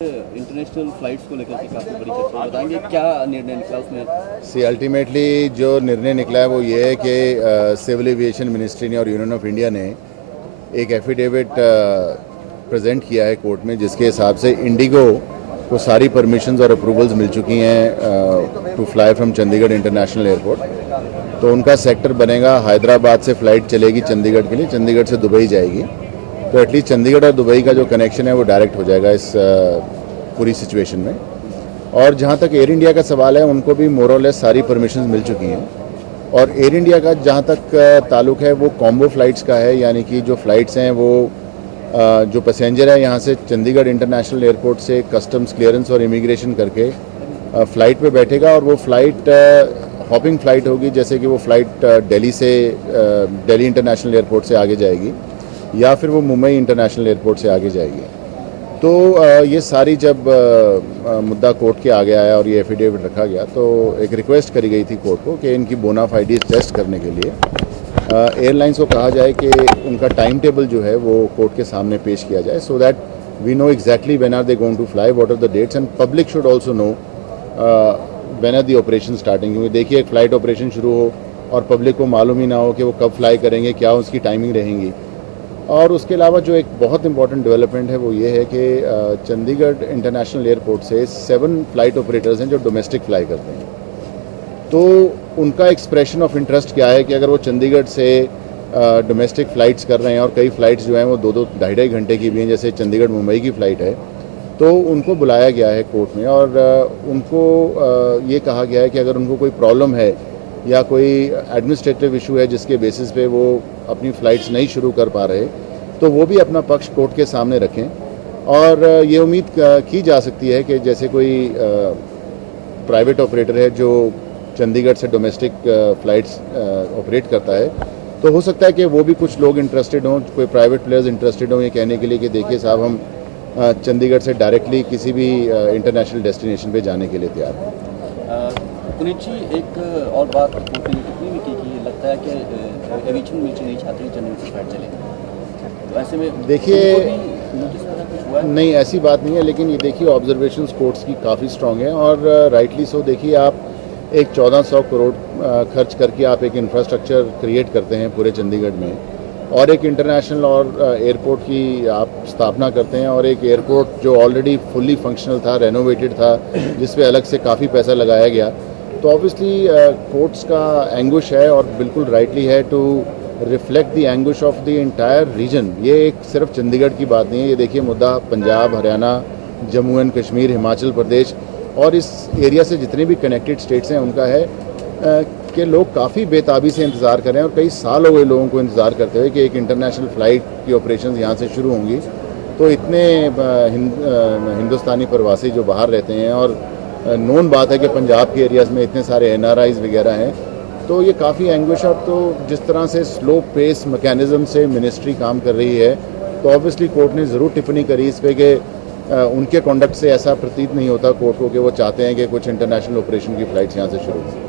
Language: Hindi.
इंटरनेशनल फ्लाइट्स को लेकर के काफ़ी बड़ी चर्चा है। बताएंगे क्या निर्णय निकला उसमें? अल्टीमेटली जो निर्णय निकला है वो ये है कि सिविल एविएशन मिनिस्ट्री ने और यूनियन ऑफ इंडिया ने एक एफिडेविट प्रेजेंट किया है कोर्ट में, जिसके हिसाब से इंडिगो को सारी परमिशंस और अप्रूवल्स मिल चुकी हैं to fly from Chandigarh international airport. तो उनका सेक्टर बनेगा, हैदराबाद से फ़्लाइट चलेगी चंडीगढ़ के लिए, चंडीगढ़ से दुबई जाएगी। तो एटलीस्ट चंडीगढ़ और दुबई का जो कनेक्शन है वो डायरेक्ट हो जाएगा इस पूरी सिचुएशन में। और जहाँ तक एयर इंडिया का सवाल है, उनको भी मोर और लेस सारी परमिशंस मिल चुकी हैं। और एयर इंडिया का जहाँ तक ताल्लुक है वो कॉम्बो फ्लाइट्स का है, यानी कि जो फ़्लाइट्स हैं वो जो पैसेंजर है यहाँ से चंडीगढ़ इंटरनेशनल एयरपोर्ट से कस्टम्स क्लियरेंस और इमिग्रेशन करके फ़्लाइट पे बैठेगा, और वो फ़्लाइट हॉपिंग फ़्लाइट होगी, जैसे कि वो फ़्लाइट दिल्ली इंटरनेशनल एयरपोर्ट से आगे जाएगी या फिर वो मुंबई इंटरनेशनल एयरपोर्ट से आगे जाएगी। तो ये सारी जब मुद्दा कोर्ट के आगे आया और ये एफिडेविट रखा गया, तो एक रिक्वेस्ट करी गई थी कोर्ट को कि इनकी बोनाफाइडीज टेस्ट करने के लिए एयरलाइंस को कहा जाए कि उनका टाइम टेबल जो है वो कोर्ट के सामने पेश किया जाए, so that we know exactly when are they going to fly, what are the dates, and public should also know when are the operation starting. क्योंकि देखिए, एक फ़्लाइट ऑपरेशन शुरू हो और पब्लिक को मालूम ही ना हो कि वो कब फ्लाई करेंगे, क्या उसकी टाइमिंग रहेंगी। और उसके अलावा जो एक बहुत इंपॉर्टेंट डेवलपमेंट है वो ये है कि चंडीगढ़ इंटरनेशनल एयरपोर्ट से 7 फ्लाइट ऑपरेटर्स हैं जो डोमेस्टिक फ्लाई करते हैं। तो उनका एक्सप्रेशन ऑफ इंटरेस्ट क्या है कि अगर वो चंडीगढ़ से डोमेस्टिक फ़्लाइट्स कर रहे हैं, और कई फ़्लाइट्स जो हैं वो 2-2, 2.5 घंटे की भी हैं, जैसे चंडीगढ़ मुंबई की फ़्लाइट है, तो उनको बुलाया गया है कोर्ट में और उनको ये कहा गया है कि अगर उनको कोई प्रॉब्लम है या कोई एडमिनिस्ट्रेटिव इशू है जिसके बेसिस पे वो अपनी फ़्लाइट्स नहीं शुरू कर पा रहे, तो वो भी अपना पक्ष कोर्ट के सामने रखें। और ये उम्मीद की जा सकती है कि जैसे कोई प्राइवेट ऑपरेटर है जो चंडीगढ़ से डोमेस्टिक फ़्लाइट्स ऑपरेट करता है, तो हो सकता है कि वो भी कुछ लोग इंटरेस्टेड हों, कोई प्राइवेट प्लेयर्स इंटरेस्टेड हों ये कहने के लिए कि देखिए साहब, हम चंडीगढ़ से डायरेक्टली किसी भी इंटरनेशनल डेस्टिनेशन पे जाने के लिए तैयार हैं। पुनीत जी, एक और बात कोर्ट ने कितनी भी की कि लगता है कि एविएशन मिनिस्ट्री नहीं चाहती कि चंडीगढ़ से फ्लाइट चले, तो ऐसे में देखिए, नोटिस वगैरह कुछ हुआ है? नहीं, ऐसी बात नहीं है, लेकिन ये देखिए ऑब्जर्वेशंस कोर्ट्स की काफ़ी स्ट्रॉन्ग है और राइटली सो। देखिए, आप एक 1400 करोड़ खर्च करके आप एक इंफ्रास्ट्रक्चर क्रिएट करते हैं पूरे चंडीगढ़ में, और एक इंटरनेशनल और एयरपोर्ट की आप स्थापना करते हैं, और एक एयरपोर्ट जो ऑलरेडी फुल्ली फंक्शनल था, रेनोवेटेड था, जिस पे अलग से काफ़ी पैसा लगाया गया। तो ऑब्वियसली कोर्ट्स का एंगुश है, और बिल्कुल राइटली है, to reflect the anguish of the entire region. ये एक सिर्फ चंडीगढ़ की बात नहीं है, ये देखिए मुद्दा पंजाब, हरियाणा, जम्मू एंड कश्मीर, हिमाचल प्रदेश और इस एरिया से जितने भी कनेक्टेड स्टेट्स हैं उनका है कि लोग काफ़ी बेताबी से इंतज़ार कर रहे हैं, और कई साल हो गए लोगों को इंतज़ार करते हुए कि एक इंटरनेशनल फ़्लाइट की ऑपरेशंस यहाँ से शुरू होंगी। तो इतने हिंदुस्तानी प्रवासी जो बाहर रहते हैं, और नोन बात है कि पंजाब के एरियाज़ में इतने सारे NRIs वगैरह हैं, तो ये काफ़ी एंग्विश। और तो जिस तरह से स्लो पेस मैकेनिज़्म से मिनिस्ट्री काम कर रही है, तो ऑब्वियसली कोर्ट ने ज़रूर टिप्पणी करी इस पर कि उनके कॉन्डक्ट से ऐसा प्रतीत नहीं होता कोर्ट को कि वो चाहते हैं कि कुछ इंटरनेशनल ऑपरेशन की फ़्लाइट्स यहाँ से शुरू हों।